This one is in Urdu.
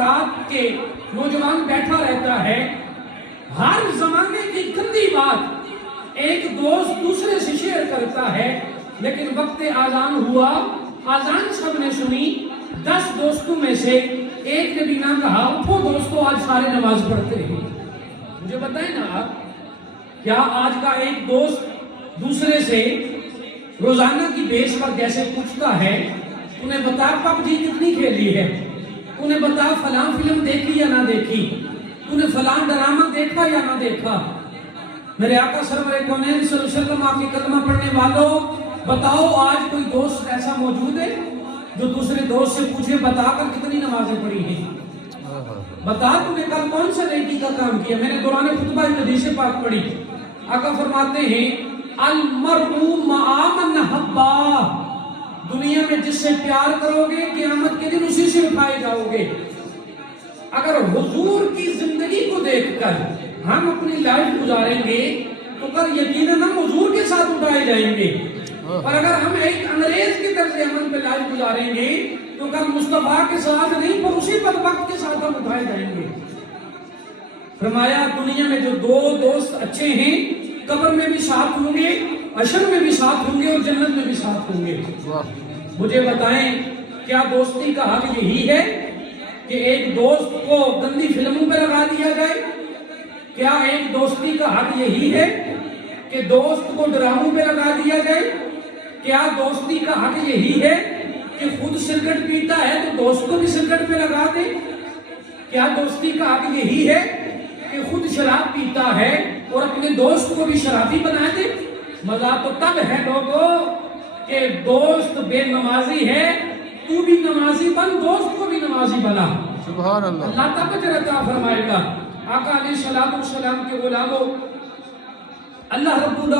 رات کے نوجوان بیٹھا رہتا ہے، ہر زمانے کی گندی بات ایک دوست دوسرے سے شیئر کرتا ہے، لیکن وقت آذان ہوا، آذان سب نے سنی، 10 دوستوں میں سے ایک نے بھی نہ کہا اٹھو دوستو آج سارے نماز پڑھتے ہیں۔ مجھے بتائیں نا آپ، کیا آج کا ایک دوست دوسرے سے روزانہ کی بیس پر جیسے پوچھتا ہے انہیں بتا پب جی کتنی کھیلی ہے، انہیں بتا فلاں فلم دیکھی یا نہ دیکھی، انہیں فلاں ڈرامہ دیکھا یا نہ دیکھا؟ میرے آقا سرور کونین صلی اللہ علیہ وسلم، آپ کی کلمہ پڑھنے والوں، بتاؤ آج کوئی دوست ایسا موجود ہے جو دوسرے دوست سے پوچھے بتا کر کتنی نمازیں پڑھی ہیں، بتا تم نے کل کون سا نیکی کا کام کیا؟ میں نے دوران خطبہ حدیث پاک پڑھی، آقا فرماتے ہیں المرء مع من حبا، دنیا میں جس سے پیار کرو گے قیامت کے دن اسی سے اٹھائے جاؤ گے۔ اگر حضور کی زندگی کو دیکھ کر ہم اپنی لائف گزاریں گے تو کل یقیناً ہم حضور کے ساتھ اٹھائے جائیں گے، اور اگر ہم ایک انگریز کی طرز عمل پہ لائف گزاریں گے تو کل مصطفیٰ کے ساتھ نہیں پر اسی بدبخت کے ساتھ ہم اٹھائے جائیں گے۔ فرمایا دنیا میں جو 2 دوست اچھے ہیں قبر میں بھی ساتھ ہوں گے، عشر میں بھی ساتھ ہوں گے اور جنت میں بھی ساتھ ہوں گے۔ مجھے بتائیں کیا دوستی کا حق یہی ہے کہ ایک دوست کو گندی فلموں پہ لگا دیا جائے؟ کیا ایک دوستی کا حق یہی ہے کہ دوست کو ڈراموں پہ لگا دیا جائے؟ کیا دوستی کا حق یہی ہے کہ خود سگریٹ پیتا ہے تو دوست کو بھی سگریٹ پہ لگا دے؟ کیا دوستی کا حق یہی ہے کہ خود شراب پیتا ہے اور اپنے دوست کو بھی شرابی بنا دے؟ مزہ تو تب ہے لوگوں کہ دوست بے نمازی ہے، تو بھی نمازی بن، دوست کو بھی نمازی بنا۔ سبحان اللہ۔ اللہ تب اجر عطا فرمائے گا۔ آقا علیہ السلام کے غلاموں، اللہ رب